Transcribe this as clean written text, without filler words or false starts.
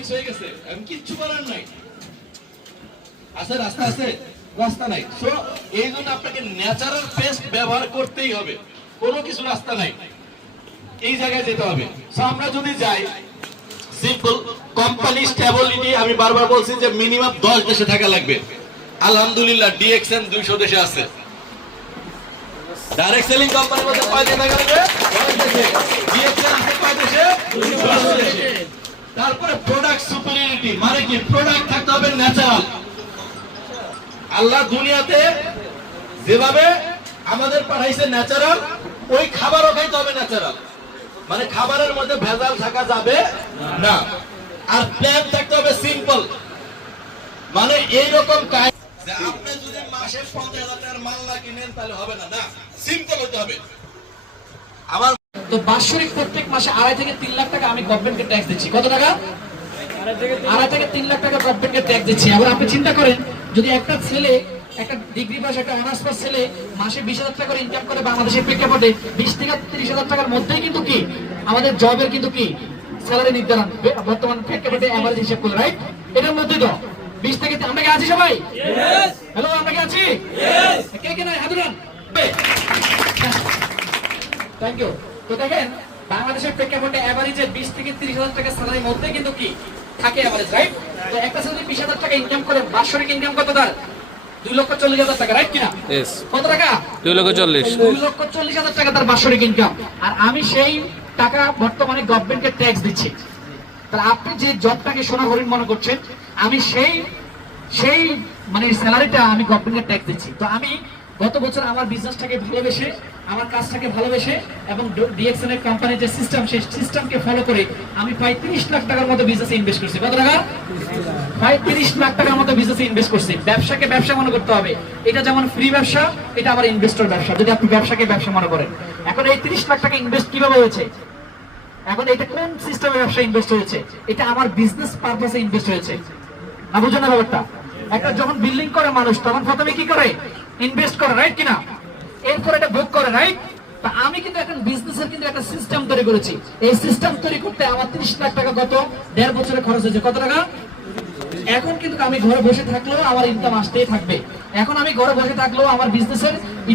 Complex হয়ে গেছে, এখন কিচ্ছু করার নাই। আছে রাস্তা, আছে রাস্তা নাই। সো এই জন্য আপনাকে ন্যাচারাল পেস্ট ব্যবহার করতেই হবে, কোনো কিছু রাস্তা নাই, এই জায়গায় যেতে হবে। সো আমরা যদি যাই সিম্পল কোম্পানি স্টেবিলিটি, আমি বারবার বলছি যে মিনিমাম 10 দেশে থাকা লাগবে। আলহামদুলিল্লাহ ডিএক্সএন 200 দেশে আছে। ডাইরেক্ট সেলিং কোম্পানির মধ্যে কয় দেশে থাকা লাগবে? 10 দেশে। ডিএক্সএন আছে কয় দেশে? 200 দেশে। তারপরে প্রোডাক্ট সুপিরিয়রিটি, মানে কি প্রোডাক্ট থাকতে হবে ন্যাচারাল। আল্লাহ দুনিয়াতে যেভাবে আমাদের পাঠাইছে ন্যাচারাল, ওই খাবারও খাইতে হবে ন্যাচারাল, মানে খাবারের মধ্যে ভেজাল থাকা যাবে না। আর প্ল্যান থাকতে হবে সিম্পল, মানে এইরকম কাজ যে আপনি যদি মাসে 50,000 টাকার মাল না কিনেন তাহলে হবে না, না সিম্পল হতে হবে। আমার তো বাৎসরিক প্রত্যেক মাসে 2.5 থেকে 3 লাখ টাকা আমি গভর্নমেন্টকে ট্যাক্স দিচ্ছি। কত টাকা? 2.5 থেকে 3 লাখ টাকা গভর্নমেন্টকে ট্যাক্স দিচ্ছি। আবার আপনি চিন্তা করেন, যদি একটা ছেলে, একটা ডিগ্রি পাস, একটা অনার্স পাস ছেলে মাসে 20,000 টাকা করে ইনকাম করে বাংলাদেশের প্রেক্ষাপটে 20 থেকে 30,000 টাকার মধ্যেই কিন্তু কি আমাদের জবের কিন্তু কি স্যালারি নির্ধারণ বর্তমান প্রেক্ষাপটে এভারেজ হিসাব করে, রাইট? এটার মধ্যে তো 20 থেকে আমরা কি আছি সবাই? হ্যালো, আমরা কি আছি? কে কে নাই হাত উঠান। Thank you. তো দেখেন বাংলাদেশের প্রেক্ষাপটে এভারেজে 20 থেকে 30,000 টাকা স্যালারির মধ্যে কিন্তু কি থাকে এভারেজ, রাইট? তো একটা ছেলে 20,000 টাকা ইনকাম করে, বাৎসরিক ইনকাম কত তার? 2,40,000 টাকা, রাইট কিনা? কত টাকা? 2,40,000 টাকা তার বাৎসরিক ইনকাম। আর আমি সেই টাকা বর্তমানে গভর্নমেন্টকে ট্যাক্স দিচ্ছি। তাহলে আপনি যে জবটাকে সোনা হরিণ মনে করছেন, আমি সেই মানে স্যালারিটা আমি গভর্নমেন্টকে ট্যাক্স দিচ্ছি। তো আমি গত বছর আমার বিজনেসটাকে ভালোবেসে, আমার কাজটাকে ভালোবেসে এবং ডিএক্সএন এর কোম্পানির যে সিস্টেম, সেই সিস্টেমকে ফলো করে আমি প্রায় 30 লাখ টাকার মতো বিজনেসে ইনভেস্ট করছি। কত টাকা? প্রায় 30 লাখ টাকার মতো বিজনেসে ইনভেস্ট করছি। ব্যবসাকে ব্যবসা মনে করতে হবে। এটা যেমন ফ্রি ব্যবসা, এটা আবার ইনভেস্টর ব্যবসা, যদি আপনি ব্যবসাকে ব্যবসা মনে করেন। এখন এই 30 লাখ টাকা ইনভেস্ট কিভাবে হয়েছে? এখন এটা কোন সিস্টেমে ব্যবসা ইনভেস্ট হয়েছে? এটা আমার বিজনেস পারপাসে ইনভেস্ট হয়েছে। না বুঝেন না ব্যাপারটা? একটা যখন বিল্ডিং করে মানুষ, তখন প্রথমে কি করে? ইনভেস্ট করে, রাইট কিনা? এরপর এটা ভোগ করে, রাইট? তা আমি কিন্তু এখন বিজনেসের কিন্তু একটা সিস্টেম তৈরি করেছি। এই সিস্টেম তৈরি করতে আমার 30 লাখ টাকা গত 1.5 বছরে খরচ হয়েছে। কত টাকা? এখন কিন্তু আমি ঘরে বসে থাকলেও আমার ইনকাম আসতেই থাকবে। এখন আমি ঘরে বসে থাকলেও আমার বিজনেসের